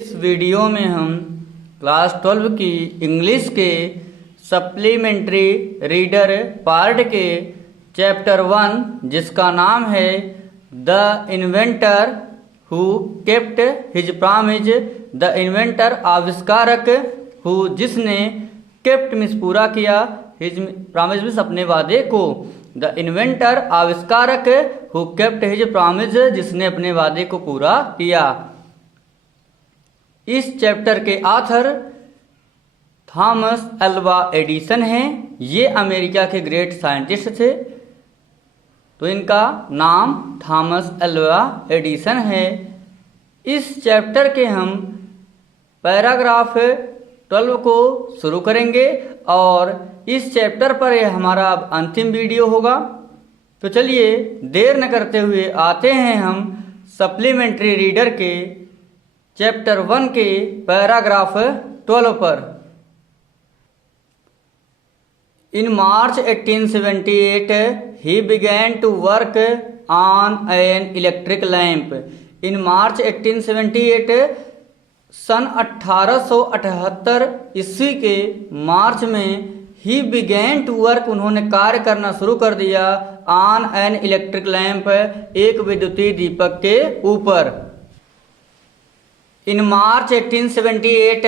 इस वीडियो में हम क्लास 12 की इंग्लिश के सप्लीमेंट्री रीडर पार्ट के चैप्टर 1 जिसका नाम है the inventor who kept his promise, the inventor आविष्कारक, हु जिसने केप्ट मीन्स पूरा किया, हिज प्रॉमिस मीन्स अपने वादे को, द इन्वेंटर आविष्कारक, हु केप्ट हिज प्रॉमिस जिसने अपने वादे को पूरा किया। इस चैप्टर के ऑथर थॉमस अल्वा एडिसन हैं। ये अमेरिका के ग्रेट साइंटिस्ट थे, तो इनका नाम थॉमस अल्वा एडिसन है। इस चैप्टर के हम पैराग्राफ 12 को शुरू करेंगे और इस चैप्टर पर यह हमारा अंतिम वीडियो होगा। तो चलिए देर न करते हुए आते हैं हम सप्लीमेंट्री रीडर के चैप्टर 1 के पैराग्राफ 12 पर। In March 1878, he began to work on an electric lamp. In March 1878, सन 1878 ईस्वी के मार्च में he began to work उन्होंने कार्य करना शुरू कर दिया on an electric lamp एक विद्युतीय दीपक के ऊपर। In March 1878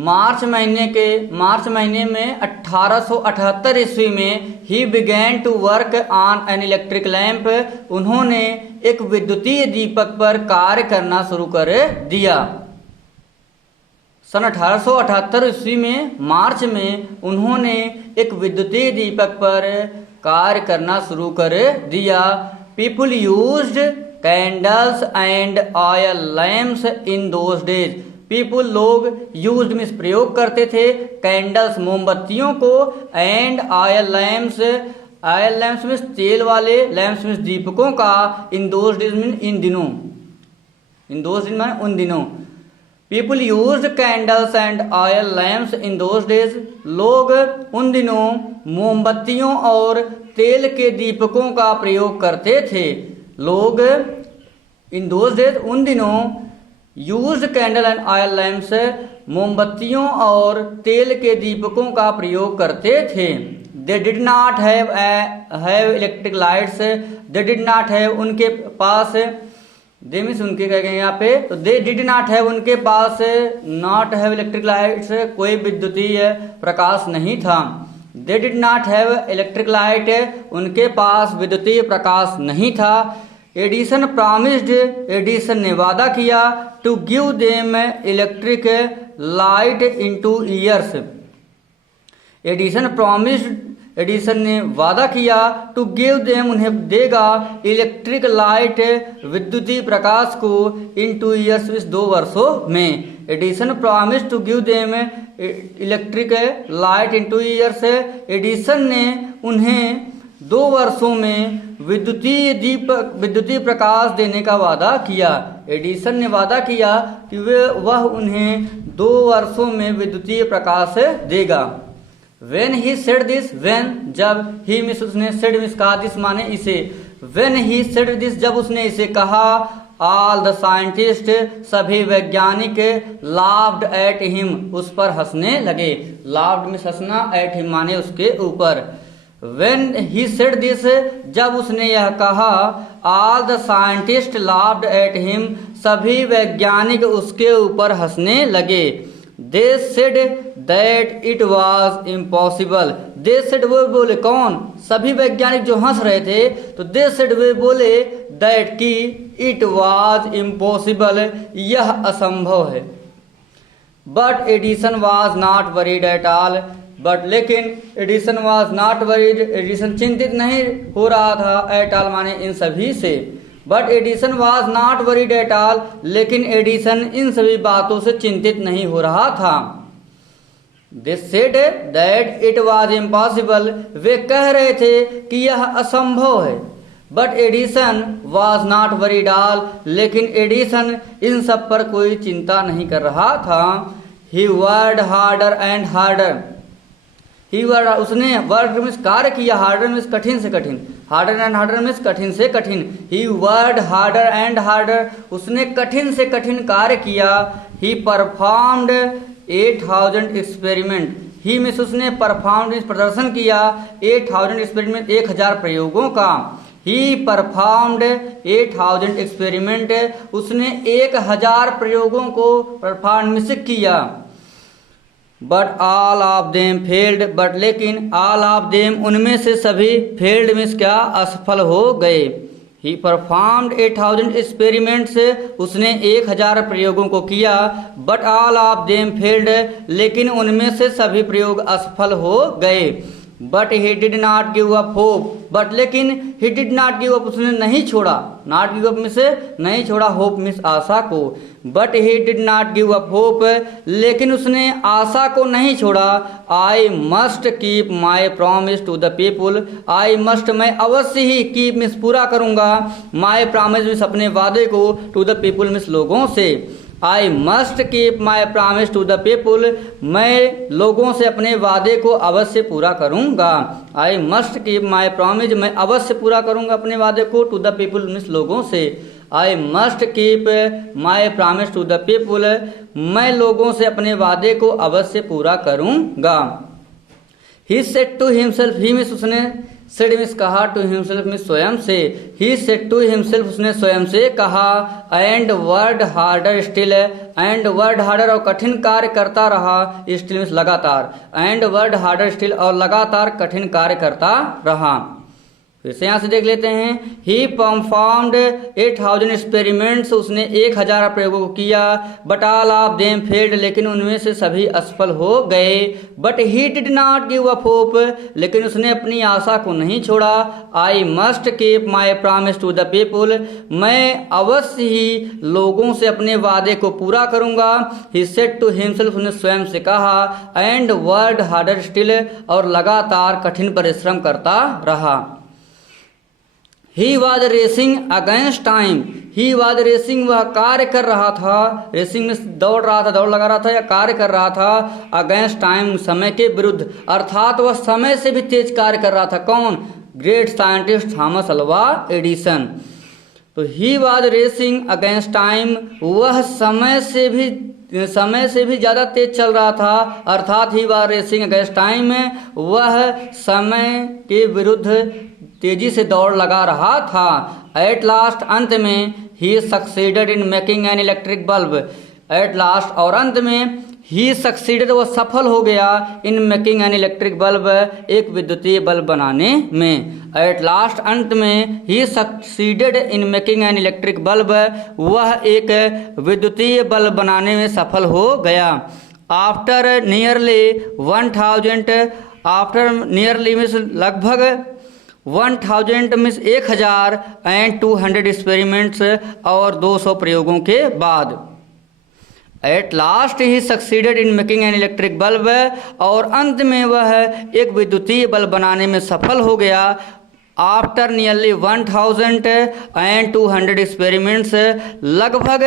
मार्च महीने में 1878 ईस्वी में ही began to work on an electric lamp उन्होंने एक विद्युतीय दीपक पर कार्य करना शुरू कर दिया। सन 1878 ईस्वी में मार्च में उन्होंने एक विद्युतीय दीपक पर कार्य करना शुरू कर दिया। People used candles and oil lamps in those days. People लोग यूज्ड मीन्स प्रयोग करते थे, कैंडल्स मोमबत्तियों को, एंड ऑयल लैम्प्स मीन्स तेल वाले, लैम्प्स मीन्स दीपकों का, in those days mean in दिनों, इन दोज दिन माने उन दिनों। People used candles and oil lamps in those days. लोग उन दिनों मोमबत्तियों और तेल के दीपकों का प्रयोग करते थे। लोग इन दोज डेज उन दिनों used candle and oil lamps मोमबत्तियों और तेल के दीपकों का प्रयोग करते थे। They did not have electric lights. They did not have उनके पास, दे मीन्स उनके कह गए यहाँ पे, तो दे डिड नॉट हैव उनके पास, नॉट हैव इलेक्ट्रिक लाइट्स कोई विद्युतीय प्रकाश नहीं था। दे did not have electric light उनके पास विद्युतीय प्रकाश नहीं था। एडिसन प्रॉमिस्ड एडिसन ने वादा किया to give them electric light in 2 years। Edison promised Edison ने वादा किया टू गिव देम उन्हें देगा इलेक्ट्रिक लाइट विद्युतीय प्रकाश को इन 2 years 2 वर्षों में। Edison promised to give them electric light in 2 years। Edison ने उन्हें 2 वर्षों में विद्युतीय प्रकाश देने का वादा किया। एडिसन ने वादा किया कि वह उन्हें 2 वर्षों में विद्युतीय प्रकाश देगा। When he said this, when जब he मीन्स उसने said मीन्स कहा, this माने इसे। When he said this जब उसने इसे कहा, all the scientists सभी वैज्ञानिक laughed at him उस पर हंसने लगे। laughed मीन्स हंसना, at him माने उसके ऊपर। When he said this जब उसने यह कहा, all the scientists laughed at him सभी वैज्ञानिक उसके ऊपर हंसने लगे। They said that it was impossible। They said वो बोले कौन? सभी वैज्ञानिक जो हंस रहे थे, तो they said वे बोले that कि it was impossible यह असंभव है। But Edison was not worried at all। But लेकिन Edison was not worried Edison चिंतित नहीं हो रहा था, एट ऑल माने इन सभी से। But Edison was not worried at all लेकिन एडिसन इन सभी बातों से चिंतित नहीं हो रहा था। They said that it was impossible वे कह रहे थे कि यह असंभव है। But Edison was not worried all लेकिन एडिसन इन सब पर कोई चिंता नहीं कर रहा था। He worked harder and harder. He worked उसने वर्ड मीन्स कार्य किया, हार्डर मीन्स कठिन से कठिन, हार्डर एंड हार्डर मीन्स कठिन से कठिन। ही वर्ड हार्डर एंड हार्डर उसने कठिन से कठिन कार्य किया। ही परफॉर्म्ड 8000 एक्सपेरिमेंट। ही मीन्स उसने परफॉर्म प्रदर्शन किया 8000 एक्सपेरिमेंट 1000 प्रयोगों का। ही परफॉर्म्ड 8000 एक्सपेरिमेंट, उसने 1000 प्रयोगों को परफॉर्मेंस किया। But all of them failed, but लेकिन ऑल ऑफ देम उनमें से सभी फेल्ड मीन्स क्या असफल हो गए। ही परफॉर्म्ड 8000 एक्सपेरिमेंट्स, उसने 1000 प्रयोगों को किया। But all of them failed, लेकिन उनमें से सभी प्रयोग असफल हो गए। But he did not give up hope, but लेकिन he did not give up, उसने नहीं छोड़ा। नॉट गिव अप में से नहीं छोड़ा, होप मीन्स आशा को। But he did not give up hope, लेकिन उसने आशा को नहीं छोड़ा। I must keep my promise to the people, I must मैं अवश्य ही, कीप मीन्स पूरा करूंगा, माई प्रॉमिस मीन्स अपने वादे को, टू द पीपुल मीन्स लोगों से। I must keep my promise to the people, मैं लोगों से अपने वादे को अवश्य पूरा करूंगा। I must keep my promise, मैं अवश्य पूरा करूंगा अपने वादे को, टू द पीपुल मीन्स लोगों से। I must keep my promise to the people, मैं लोगों से अपने वादे को अवश्य पूरा करूंगा। He said to himself, he means उसने, सेड मीन्स कहा, टू हिमसेल्फ मीन्स स्वयं से। ही सेड टू हिमसेल्फ, उसने स्वयं से कहा। And word harder still, and word harder और कठिन कार्य करता रहा, स्टिल मीन्स लगातार। एंड वर्ड हार्डर स्टिल और लगातार कठिन कार्य करता रहा। फिर से यहाँ से देख लेते हैं। ही परफॉर्म्ड 8000 एक्सपेरिमेंट्स, उसने 1000 प्रयोगों को किया। But all of them failed, लेकिन उनमें से सभी असफल हो गए। But he did not give up hope, लेकिन उसने अपनी आशा को नहीं छोड़ा। I must keep my promise to the people, मैं अवश्य ही लोगों से अपने वादे को पूरा करूंगा। ही सेड टू हिमसेल्फ, उसने स्वयं से कहा। एंड वर्ड हार्डर स्टिल, और लगातार कठिन परिश्रम करता रहा। ही was racing against time, he was racing, वह कार्य कर रहा था। रेसिंग में दौड़ रहा था, दौड़ लगा रहा था या कार्य कर रहा था। अगेंस्ट टाइम, समय के विरुद्ध, अर्थात वह समय से भी तेज कार्य कर रहा था। कौन? Great scientist Thomas Alva Edison. तो he was racing against time, वह समय से भी ज्यादा तेज चल रहा था। अर्थात ही वॉज रेसिंग अगेंस्ट टाइम, वह समय के विरुद्ध तेजी से दौड़ लगा रहा था। एट लास्ट, अंत में, he succeeded in making an electric bulb, at last और अंत में, ही सक्सीडेड वो सफल हो गया, in making an electric bulb, एक विद्युतीय बल्ब बनाने में। एट लास्ट अंत में, he succeeded in making an electric bulb, वह एक विद्युतीय बल्ब बनाने में सफल हो गया। After nearly 1000, after nearly means लगभग 1000 मीन्स 1000 एंड 200 एक्सपेरिमेंट्स और 200 प्रयोगों के बाद। At last he succeeded in making an electric bulb, और अंत में वह एक विद्युतीय बल्ब बनाने में सफल हो गया। आफ्टर नियरली 1000 एंड 200 एक्सपेरिमेंट्स, लगभग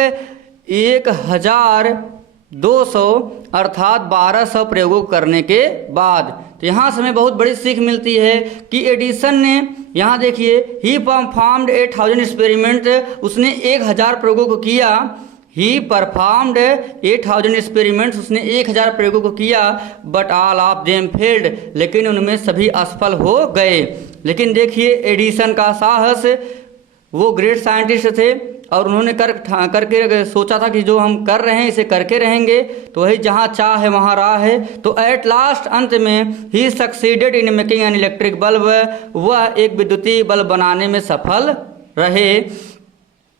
1200 अर्थात 1200 प्रयोगों करने के बाद। तो यहाँ से हमें बहुत बड़ी सीख मिलती है कि एडिसन ने, यहाँ देखिए, ही परफॉर्म्ड 8000 एक्सपेरिमेंट, उसने 1000 प्रयोगों को किया। ही परफॉर्म्ड 8000 एक्सपेरिमेंट्स, उसने 1000 प्रयोगों को किया। But all of them failed, लेकिन उनमें सभी असफल हो गए। लेकिन देखिए एडिसन का साहस, वो ग्रेट साइंटिस्ट थे और उन्होंने करके सोचा था कि जो हम कर रहे हैं इसे करके रहेंगे, तो वही जहाँ चाह है वहाँ राह है। तो एट लास्ट अंत में, he succeeded in making an electric bulb, वह एक विद्युतीय बल्ब बनाने में सफल रहे।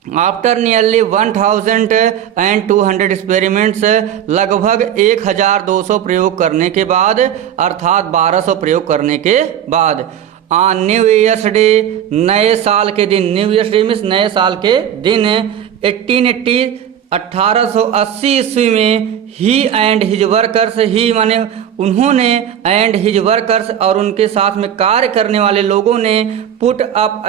आफ्टर नियरली 1000 एंड 200 एक्सपेरिमेंट्स, लगभग 1200 प्रयोग करने के बाद, अर्थात 1200 प्रयोग करने के बाद। ऑन न्यू ईयर्स डे, नए साल के दिन, न्यू ईयर्स डे मीन्स नए साल के दिन, 1880 ईस्वी में, ही एंड हिज वर्कर्स, ही माने उन्होंने, एंड हिज वर्कर्स और उनके साथ में कार्य करने वाले लोगों ने, put up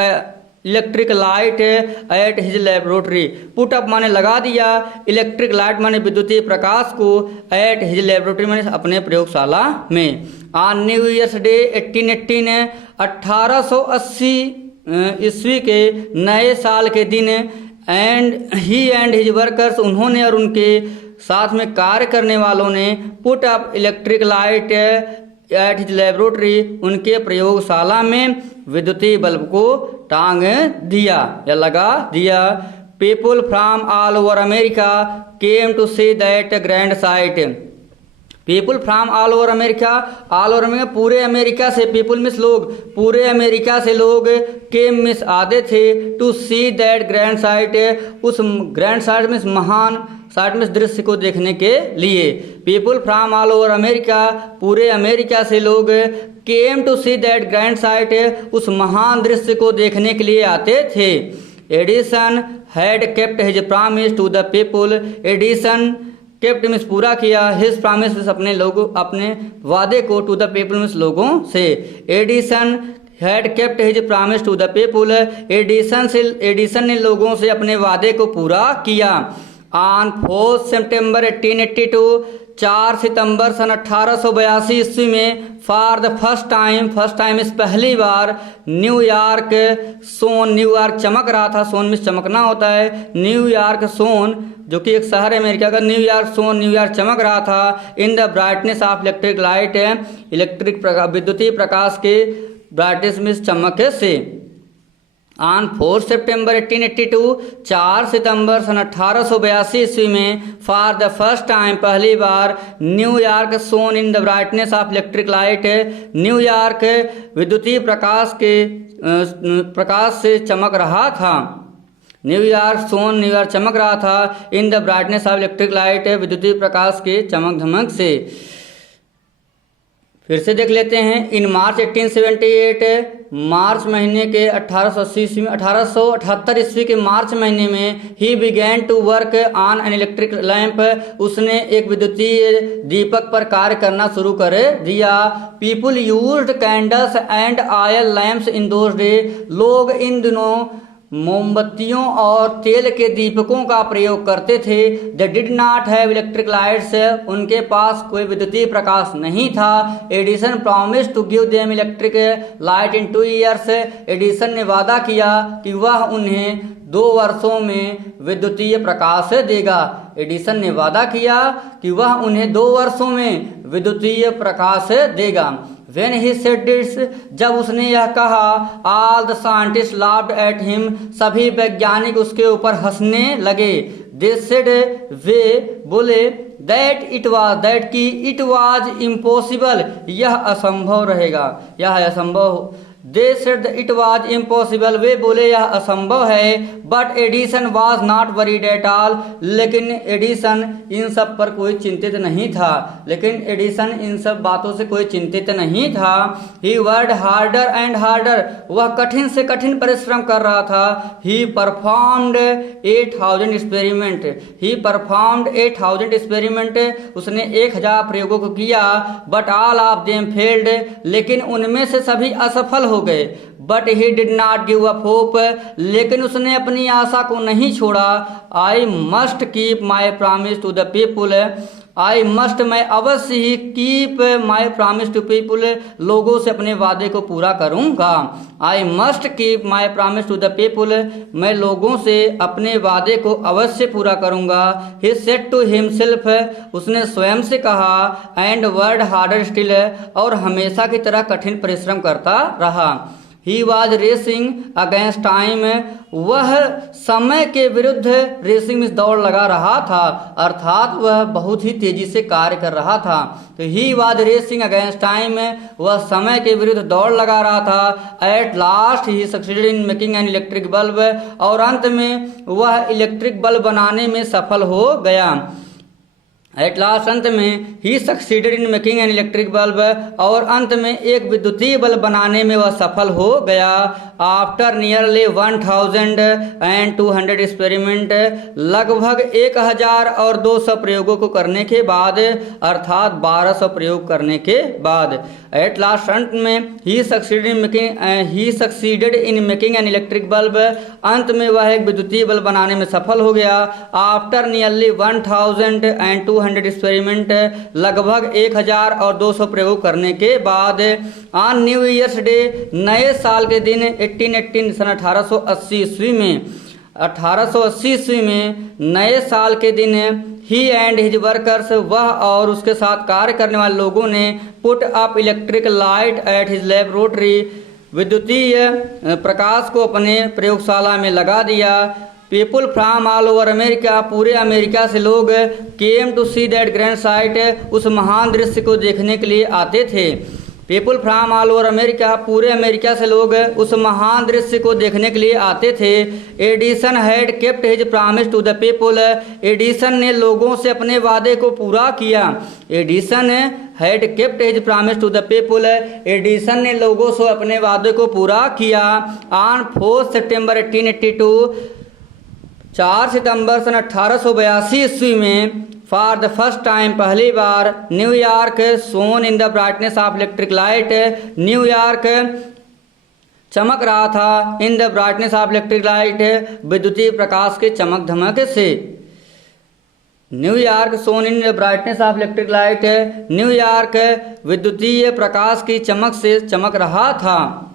electric light at his laboratory, put up माने लगा दिया, इलेक्ट्रिक लाइट माने विद्युतीय प्रकाश को, एट हिज लेबोरेटरी माने अपने प्रयोगशाला में। ऑन न्यू ईयर्स डे 1818, 1880 ईस्वी के नए साल के दिन, and he and his workers, उन्होंने और उनके साथ में कार्य करने वालों ने put up electric light at his laboratory, उनके प्रयोगशाला में विद्युतीय बल्ब को टांग दिया या लगा दिया। People from all over America came to see that grand sight. People from all over America, all over America पूरे अमेरिका से, पीपुल मीन्स लोग, पूरे अमेरिका से लोग केम मीन्स आते थे to see that grand sight, उस ग्रैंड साइट मीन्स महान साइट मीन्स दृश्य को देखने के लिए। People from all over America, पूरे अमेरिका से लोग came to see that grand sight, उस महान दृश्य को देखने के लिए आते थे। Edison had kept his promise to the people, Edison kept means पूरा किया, हिज प्रॉमिस अपने लोगों, अपने वादे को, टू द पीपल मीन्स लोगों से। Edison had kept his promise to the people, Edison ने लोगों से अपने वादे को पूरा किया। ऑन 4 सितंबर 1882, 4 सितंबर सन 1882 ईस्वी में फॉर द फर्स्ट टाइम इस पहली बार न्यूयॉर्क सोन, न्यूयॉर्क चमक रहा था, सोन में चमकना होता है, न्यूयॉर्क सोन जो कि एक शहर है अमेरिका का, न्यूयॉर्क सोन, न्यूयॉर्क चमक रहा था। In the brightness of electric light, electric विद्युतीय प्रकाश के ब्राइटनेस में चमक से। ऑन 4 सितंबर 1882, 4 सितंबर सन 1882 ईस्वी में फॉर द फर्स्ट टाइम पहली बार New York shone in the brightness of electric light, New York विद्युतीय प्रकाश से चमक रहा था। न्यूयॉर्क सोन, न्यूयॉर्क चमक रहा था। In the brightness of electric light, विद्युतीय प्रकाश के चमक धमक से। फिर से देख लेते हैं। इन मार्च 1878, मार्च महीने के 1878 ईस्वी के मार्च महीने में ही began to work on an electric lamp, उसने एक विद्युतीय दीपक पर कार्य करना शुरू कर दिया। People used candles and oil lamps in those day, लोग इन दिनों मोमबत्तियों और तेल के दीपकों का प्रयोग करते थे। They did not have electric lights, उनके पास कोई विद्युतीय प्रकाश नहीं था। Edison promise to give them electric light in 2 years, Edison ने वादा किया कि वह उन्हें 2 वर्षों में विद्युतीय प्रकाश देगा। एडिसन ने वादा किया कि वह उन्हें 2 वर्षों में विद्युतीय प्रकाश देगा। When he said this, जब उसने यह कहा, all the scientists laughed at him, सभी वैज्ञानिक उसके ऊपर हंसने लगे। They said, वे बोले, that it was impossible, यह असंभव रहेगा, यह असंभव। They said it was impossible, वे बोले यह असंभव है। But Edison was not worried at all, लेकिन एडिसन इन सब पर कोई चिंतित नहीं था, लेकिन एडिसन इन सब बातों से कोई चिंतित नहीं था। He worked harder and harder, वह कठिन से कठिन परिश्रम कर रहा था। He performed 8,000 experiment, उसने 1000 प्रयोगों को किया। But all of them failed, लेकिन उनमें से सभी असफल हो गए। But he did not give up hope, लेकिन उसने अपनी आशा को नहीं छोड़ा। I must keep my promise to the people, मैं अवश्य ही keep my promise to people, लोगों से अपने वादे को पूरा करूंगा। I must keep my promise to the people, मैं लोगों से अपने वादे को अवश्य पूरा करूंगा। ही सेड टू हिमसेल्फ, उसने स्वयं से कहा। एंड वर्ड हार्डर स्टिल, और हमेशा की तरह कठिन परिश्रम करता रहा। ही वॉज रेसिंग अगेंस्ट टाइम, वह समय के विरुद्ध रेसिंग में दौड़ लगा रहा था, अर्थात वह बहुत ही तेजी से कार्य कर रहा था। तो he was racing against time, वह समय के विरुद्ध दौड़ लगा रहा था। At last he succeeded in making an electric bulb, और अंत में वह इलेक्ट्रिक बल्ब बनाने में सफल हो गया। एट लास्ट, अंत में he succeeded in making an electric bulb, और अंत में एक विद्युतीय बल्ब बनाने में वह सफल हो गया। आफ्टर नियरली 1200 एक्सपेरिमेंट, लगभग 1200 प्रयोगों को करने के बाद, अर्थात 1200 प्रयोग करने के बाद। एट लास्ट, अंत में he succeeded in making an electric bulb, अंत में वह एक विद्युतीय बल्ब बनाने में सफल हो गया। आफ्टर नियरली 1200 एक्सपेरिमेंट, लगभग 1200 प्रयोग करने के बाद। ऑन न्यू ईयर्स डे, नए साल के दिन 1818 सन 1880 ईस्वी में, 1880 ईस्वी में नए साल के दिन ही एंड हिज वर्कर्स, वह और उसके साथ कार्य करने वाले लोगों ने put up electric light at his laboratory, विद्युतीय प्रकाश को अपने प्रयोगशाला में लगा दिया। People from all over America, पूरे अमेरिका से लोग came to see that grand sight, उस महान दृश्य को देखने के लिए आते थे। People from all over America, पूरे अमेरिका से लोग उस महान दृश्य को देखने के लिए आते थे। Edison had kept his promise to the people, Edison ने लोगों से अपने वादे को पूरा किया। Edison had kept his promise to the people, Edison ने लोगों से अपने वादे को पूरा किया। ऑन 4 सितंबर 1882, 4 सितंबर सन 1882 ईस्वी में, फॉर द फर्स्ट टाइम, पहली बार, New York shone in the brightness of electric light, New York चमक रहा था in the brightness of electric light, विद्युतीय प्रकाश के चमक धमक से। New York shone in the brightness of electric light, New York विद्युतीय प्रकाश की चमक से चमक रहा था।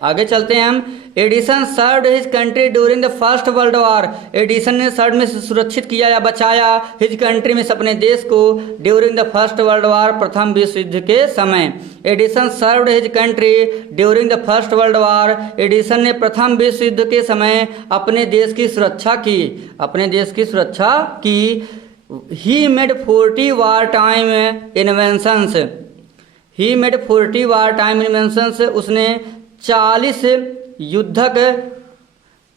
आगे चलते हैं हम। Edison served his country during the first world war, Edison ने सर्व में सुरक्षित किया या बचाया हिज कंट्री में, अपने देश को, during the first world war, प्रथम विश्व युद्ध के समय। Edison served his country during the first world war, Edison ने प्रथम विश्व युद्ध के समय अपने देश की सुरक्षा की, अपने देश की सुरक्षा की। He made 40 war time inventions, he made 40 war time inventions, उसने 40 युद्धक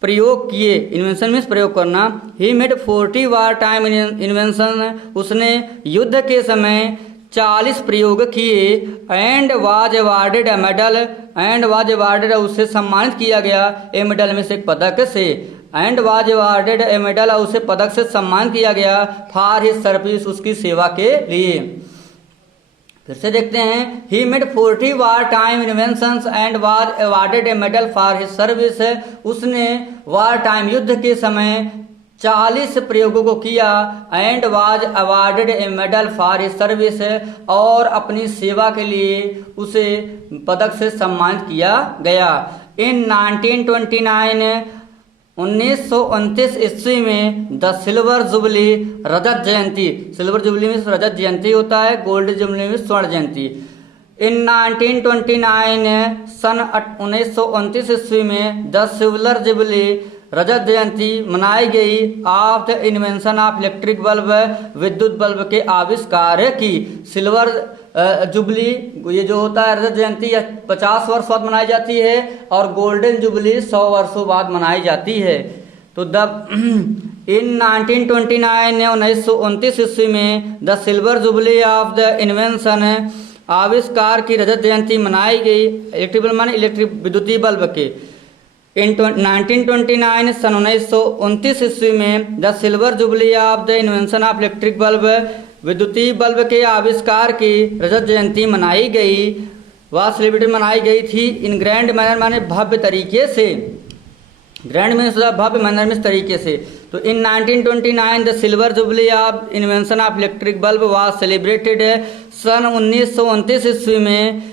प्रयोग किए। इन्वेंशन मीन्स प्रयोग करना। He made 40 war time invention, उसने युद्ध के समय 40 प्रयोग किए। And was awarded a medal, and was awarded, उससे सम्मानित किया गया, ए मेडल में से एक पदक से। And was awarded A medal, उसे पदक से सम्मानित किया गया, फॉर हिज सर्विस, उसकी सेवा के लिए। फिर से देखते हैं। He made 40 war time inventions and was awarded A medal for his service, उसने वार टाइम युद्ध के समय 40 प्रयोगों को किया। And was awarded A medal for his service, और अपनी सेवा के लिए उसे पदक से सम्मानित किया गया। इन 1929, 1929 ईस्वी में the silver jubilee, Rajat Jayanti, silver jubilee में रजत जयंती होता है, गोल्ड जुबली में स्वर्ण जयंती। इन 1929 सन 1929 ईस्वी में द सिल्वर जुबली, रजत जयंती मनाई गई of the invention of electric bulb, विद्युत बल्ब के आविष्कार की। सिल्वर जुबली ये जो होता है रजत जयंती 50 वर्ष बाद मनाई जाती है, और गोल्डन जुबली 100 वर्षों बाद मनाई जाती है। तो इन 1929 ईस्वी में the silver jubilee of the invention, आविष्कार की रजत जयंती मनाई गई। इलेक्ट्रिक बल्ब माने इलेक्ट्रिक विद्युतीय बल्ब के। इन 1929 सन 1929 ईस्वी में the silver jubilee of the invention of electric bulb, विद्युतीय बल्ब के आविष्कार की रजत जयंती मनाई गई, वह सेलिब्रेट मनाई गई थी। इन ग्रैंड मैनर माने भव्य तरीके से, ग्रैंड मीन्स भव्य मैनर में तरीके से। तो in 1929 the silver jubilee of invention of electric bulb was celebrated, सन 1929 ईस्वी में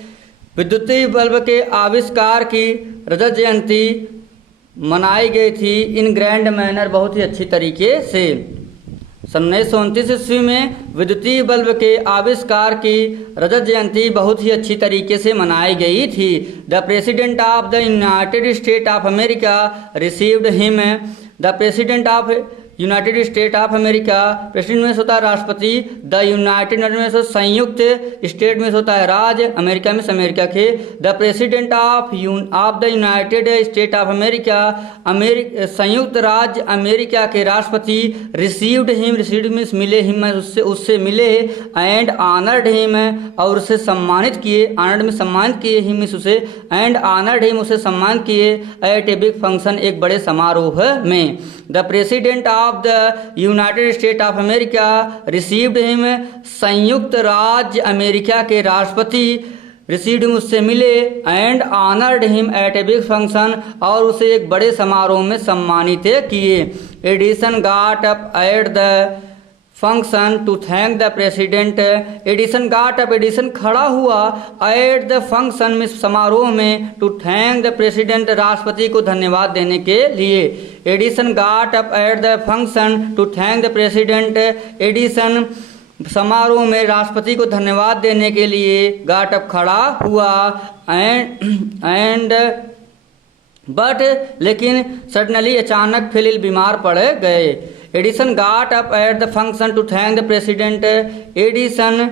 विद्युतीय बल्ब के आविष्कार की रजत जयंती मनाई गई थी। इन ग्रैंड मैनर, बहुत ही अच्छी तरीके से। सन 1929 ईस्वी में विद्युतीय बल्ब के आविष्कार की रजत जयंती बहुत ही अच्छी तरीके से मनाई गई थी। The president of the United State of America received him, the president of United State of America, president में होता है राष्ट्रपति, द यूनाइटेड में संयुक्त, स्टेट में होता है राज्य, अमेरिका में अमेरिका के। The president of the United State of America, संयुक्त राज्य अमेरिका के राष्ट्रपति, रिसीव्ड हिम, रिसीव्ड मीन्स मिले, हिम उससे मिले, एंड ऑनर्ड हिम, और उसे सम्मानित किए, ऑनर्ड में सम्मानित किए, हिम मीन्स उसे, एंड ऑनर्ड हिम, उसे सम्मानित किए, एट ए बिग फंक्शन, एक बड़े समारोह में। The president of the United State of America received him, संयुक्त राज्य अमेरिका के राष्ट्रपति रिसीव्ड हिम, उससे मिले, and honoured him at a big function, और उसे एक बड़े समारोह में सम्मानित किए। Edison got up at the function to thank the president. Edison got up, Edison खड़ा हुआ एट द फंक्शन में समारोह में, टू थैंक द प्रेसिडेंट राष्ट्रपति को धन्यवाद देने के लिए। Edison got up at the function to thank the president. Edison समारोह में राष्ट्रपति को धन्यवाद देने के लिए गॉट अप खड़ा हुआ। एंड बट लेकिन सडनली अचानक फिलिल बीमार पड़ गए। Edison got up at the function to thank the president. Edison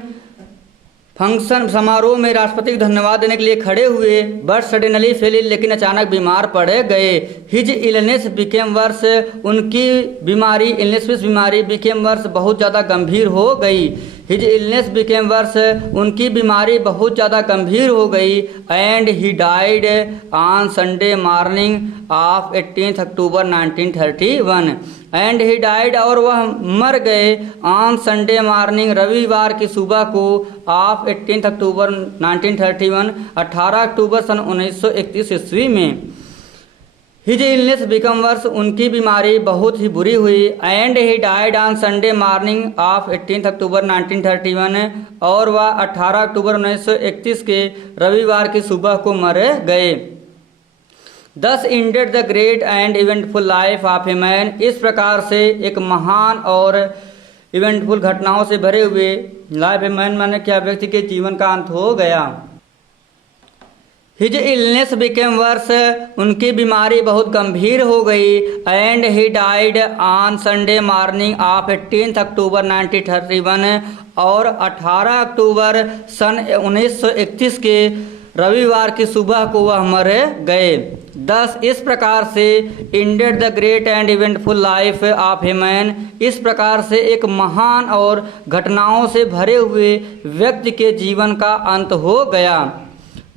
function समारोह में राष्ट्रपति को धन्यवाद देने के लिए खड़े हुए, बट सडनली फेलिल लेकिन अचानक बीमार पड़ गए। हिज इलनेस बिकेम वर्स, उनकी बीमारी इलनेस बीमारी बिकेम वर्स बहुत ज़्यादा गंभीर हो गई। हिज इलनेस बिकेम वर्स, उनकी बीमारी बहुत ज़्यादा गंभीर हो गई। And he died on Sunday morning of 18 October 1931। And he died, और वह मर गए, ऑन संडे मॉर्निंग रविवार की सुबह को, ऑफ 18 अक्टूबर 1931 18 अक्टूबर सन 1931 ईस्वी में। हिज इलनेस बिकम वर्स, उनकी बीमारी बहुत ही बुरी हुई। And he died on Sunday morning of 18 अक्टूबर 1931, और वह 18 अक्टूबर 1931 के रविवार की सुबह को मर गए। दस ended the great and eventful life of a man, इस प्रकार से एक महान और इवेंटफुल घटनाओं से भरे हुए लाइफ ए मैन माने क्या, व्यक्ति के जीवन का अंत हो गया। हिज इलनेस बिकेम वर्स, उनकी बीमारी बहुत गंभीर हो गई। And he died on Sunday morning of 18 अक्टूबर 1931, और 18 अक्टूबर सन 1931 के रविवार की सुबह को वह मर गए। 10 इस प्रकार से ended the great and eventful life of a man, इस प्रकार से एक महान और घटनाओं से भरे हुए व्यक्ति के जीवन का अंत हो गया।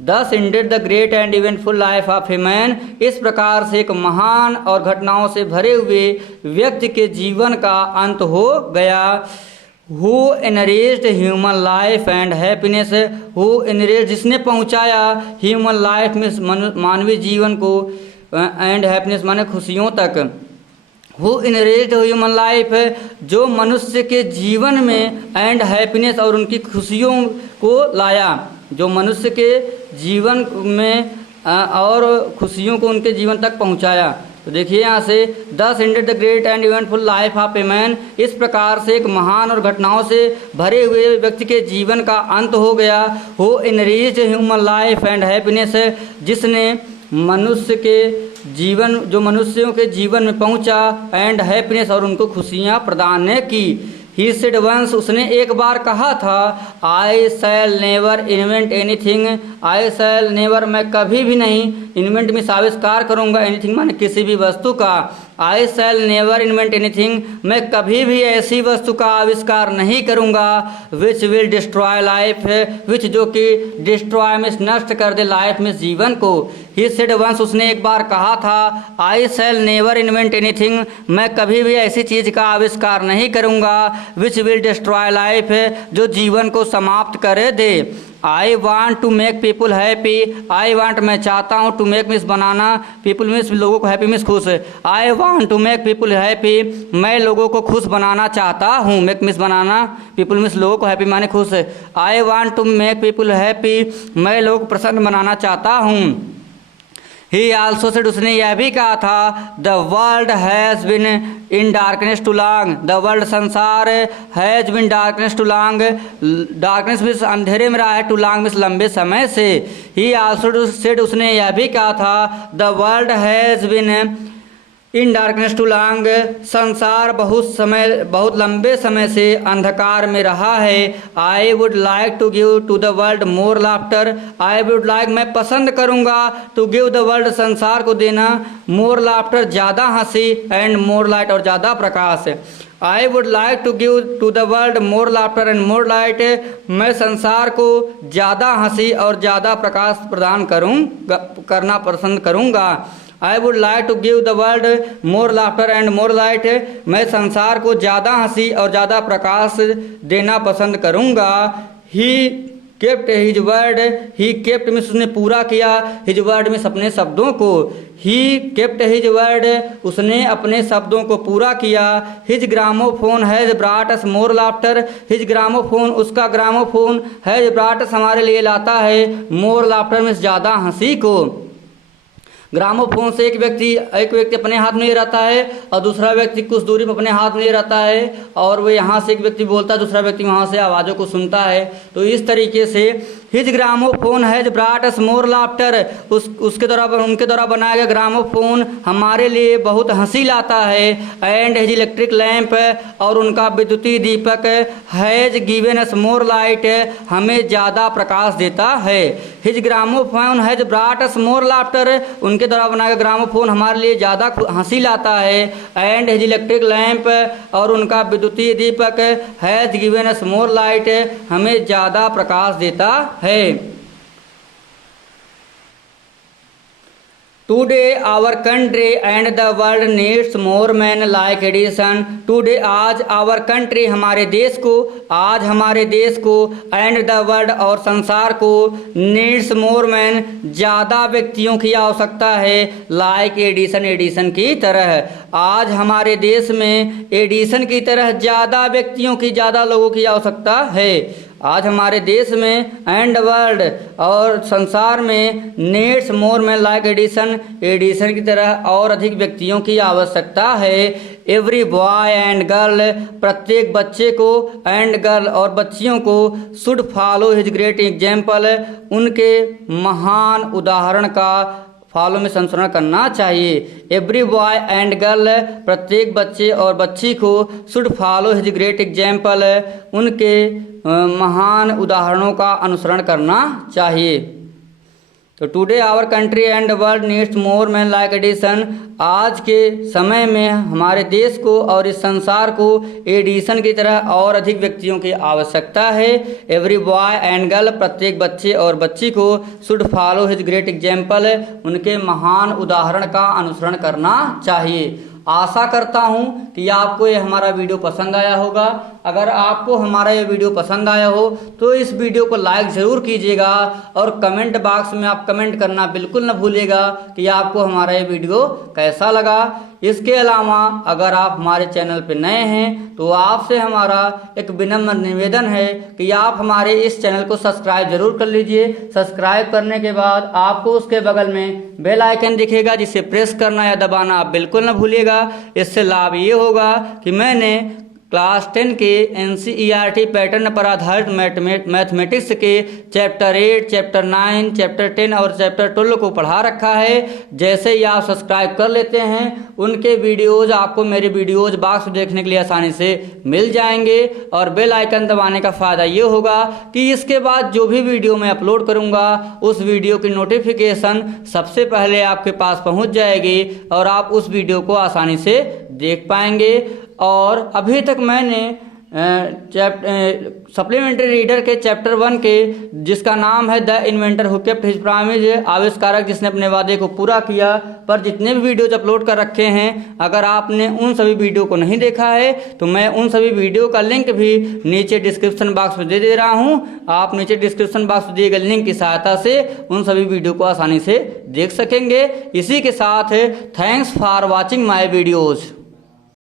10 ended the great and eventful life of a man, इस प्रकार से एक महान और घटनाओं से भरे हुए व्यक्ति के जीवन का अंत हो गया। Who enriched human life and happiness, who enriched, जिसने पहुंचाया ह्यूमन लाइफ में मानवीय जीवन को, एंड हैप्पीनेस माने खुशियों तक। हु एनरिच्ड ह्यूमन लाइफ, जो मनुष्य के जीवन में, एंड हैप्पीनेस, और उनकी खुशियों को लाया, जो मनुष्य के जीवन में और खुशियों को उनके जीवन तक पहुंचाया। तो देखिए यहाँ से 10 ended the great and eventful life of a man, इस प्रकार से एक महान और घटनाओं से भरे हुए व्यक्ति के जीवन का अंत हो गया। Who enriched human life and happiness, जिसने मनुष्य के जीवन, जो मनुष्यों के जीवन में पहुंचा, एंड हैप्पीनेस, और उनको खुशियाँ प्रदान की। ही सेड वंस, उसने एक बार कहा था, आई शैल नेवर इन्वेंट एनीथिंग, आई शैल नेवर, मैं कभी भी नहीं, इन्वेंट में आविष्कार करूंगा, एनीथिंग माने किसी भी वस्तु का। आई शैल नेवर इन्वेंट एनीथिंग, मैं कभी भी ऐसी वस्तु का आविष्कार नहीं करूंगा, विच विल डिस्ट्रॉय लाइफ, विच जो कि डिस्ट्रॉय में नष्ट कर दे लाइफ में जीवन को। ही सेड वंस, उसने एक बार कहा था, आई शैल नेवर इन्वेंट एनीथिंग, मैं कभी भी ऐसी चीज का आविष्कार नहीं करूंगा, विच विल डिस्ट्रॉय लाइफ, जो जीवन को समाप्त करे दे। I want to make people happy, I want, मैं चाहता हूँ, टू मेक मीन्स बनाना, पीपुल मीन्स लोगों को, हैप्पी मीन्स खुश। I want to make people happy, मैं लोगों को खुश बनाना चाहता हूँ, मेक मीन्स बनाना, पीपुल मीन्स लोगों को, हैप्पी माने खुश। I want to make people happy, मैं लोगों को प्रसन्न बनाना चाहता हूँ। ही आल्सो सेड, उसने यह भी कहा था, the world has been in darkness too long, the world, संसार, has been darkness too long, darkness means अंधेरे में रहा है, टू लॉन्ग मीन्स लंबे समय से। ही आल्सो सेड, उसने यह भी कहा था, the world has been in darkness too long, संसार बहुत लंबे समय से अंधकार में रहा है। I would like to give to the world more laughter, I would like, मैं पसंद करूंगा, टू गिव द वर्ल्ड, संसार को देना, मोर लाफ्टर, ज़्यादा हंसी, एंड मोर लाइट, और ज़्यादा प्रकाश। I would like to give to the world more laughter and more light, मैं संसार को ज़्यादा हंसी और ज़्यादा प्रकाश प्रदान करना पसंद करूंगा। I would like to give the world more laughter and more light, मैं संसार को ज़्यादा हंसी और ज़्यादा प्रकाश देना पसंद करूंगा। He kept his word, he kept means उसने पूरा किया, हिज वर्ड मीन्स अपने शब्दों को, ही केप्ट हिज वर्ड उसने अपने शब्दों को पूरा किया, his gramophone has brought us more laughter, his gramophone उसका ग्रामोफोन हैज ब्रॉट अस हमारे लिए लाता है, मोर लाफ्टर मीन्स ज़्यादा हंसी को। ग्रामोफोन से एक व्यक्ति अपने हाथ में ले रहता है और दूसरा व्यक्ति कुछ दूरी पर अपने हाथ में ले रहता है और वो यहाँ से एक व्यक्ति बोलता है, दूसरा व्यक्ति वहाँ से आवाज़ों को सुनता है। तो इस तरीके से his gramophone has brought us more laughter, उनके द्वारा बनाया गया ग्रामोफोन हमारे लिए बहुत हंसी लाता है। एंड हिज इलेक्ट्रिक लैंप और उनका विद्युतीय दीपक has given us more light हमें ज़्यादा प्रकाश देता है। His gramophone has brought us more laughter उनके द्वारा बनाया गया ग्रामोफोन हमारे लिए ज़्यादा हंसी लाता है। एंड हिज इलेक्ट्रिक लैंप और उनका विद्युतीय दीपक has given us more light हमें ज़्यादा प्रकाश देता है। Today our country and the world needs more man like Edison. Today आज, आवर कंट्री हमारे देश को, आज हमारे देश को, एंड द वर्ल्ड और संसार को, नीड्स मोर मैन ज़्यादा व्यक्तियों की आवश्यकता है, लाइक एडिसन एडिसन की तरह। आज हमारे देश में एडिसन की तरह ज़्यादा व्यक्तियों की, ज़्यादा लोगों की आवश्यकता है। आज हमारे देश में एंड वर्ल्ड और संसार में needs more man like Edison, Edison की तरह और अधिक व्यक्तियों की आवश्यकता है। एवरी बॉय एंड गर्ल प्रत्येक बच्चे को, एंड गर्ल और बच्चियों को, should follow his great example उनके महान उदाहरण का फॉलो में अनुसरण करना चाहिए। एवरी बॉय एंड गर्ल प्रत्येक बच्चे और बच्ची को, should follow his great example उनके महान उदाहरणों का अनुसरण करना चाहिए। तो today our country and world needs more man like Edison, आज के समय में हमारे देश को और इस संसार को एडिसन की तरह और अधिक व्यक्तियों की आवश्यकता है। एवरी बॉय एंड गर्ल प्रत्येक बच्चे और बच्ची को, should follow his great example उनके महान उदाहरण का अनुसरण करना चाहिए। आशा करता हूँ कि आपको ये हमारा वीडियो पसंद आया होगा। अगर आपको हमारा ये वीडियो पसंद आया हो तो इस वीडियो को लाइक ज़रूर कीजिएगा और कमेंट बॉक्स में आप कमेंट करना बिल्कुल न भूलिएगा कि आपको हमारा ये वीडियो कैसा लगा। इसके अलावा अगर आप हमारे चैनल पर नए हैं तो आपसे हमारा एक विनम्र निवेदन है कि आप हमारे इस चैनल को सब्सक्राइब जरूर कर लीजिए। सब्सक्राइब करने के बाद आपको उसके बगल में बेल आइकन दिखेगा जिसे प्रेस करना या दबाना आप बिल्कुल न भूलिएगा। इससे लाभ ये होगा कि मैंने क्लास 10 के NCERT पैटर्न पर आधारित मैथमेटिक्स के चैप्टर 8, चैप्टर 9, चैप्टर 10 और चैप्टर 12 को पढ़ा रखा है। जैसे ही आप सब्सक्राइब कर लेते हैं उनके वीडियोज़ आपको मेरे वीडियोज़ बॉक्स देखने के लिए आसानी से मिल जाएंगे। और बेल आइकन दबाने का फ़ायदा ये होगा कि इसके बाद जो भी वीडियो मैं अपलोड करूँगा उस वीडियो की नोटिफिकेशन सबसे पहले आपके पास पहुँच जाएगी और आप उस वीडियो को आसानी से देख पाएंगे। और अभी तक मैंने सप्लीमेंट्री रीडर के चैप्टर 1 के, जिसका नाम है the inventor who kept his promise, आविष्कारक जिसने अपने वादे को पूरा किया, पर जितने भी वीडियोज अपलोड कर रखे हैं, अगर आपने उन सभी वीडियो को नहीं देखा है तो मैं उन सभी वीडियो का लिंक भी नीचे डिस्क्रिप्शन बॉक्स में दे रहा हूं। आप नीचे डिस्क्रिप्शन बॉक्स में दिए गए लिंक की सहायता से उन सभी वीडियो को आसानी से देख सकेंगे। इसी के साथ thanks for watching my videos.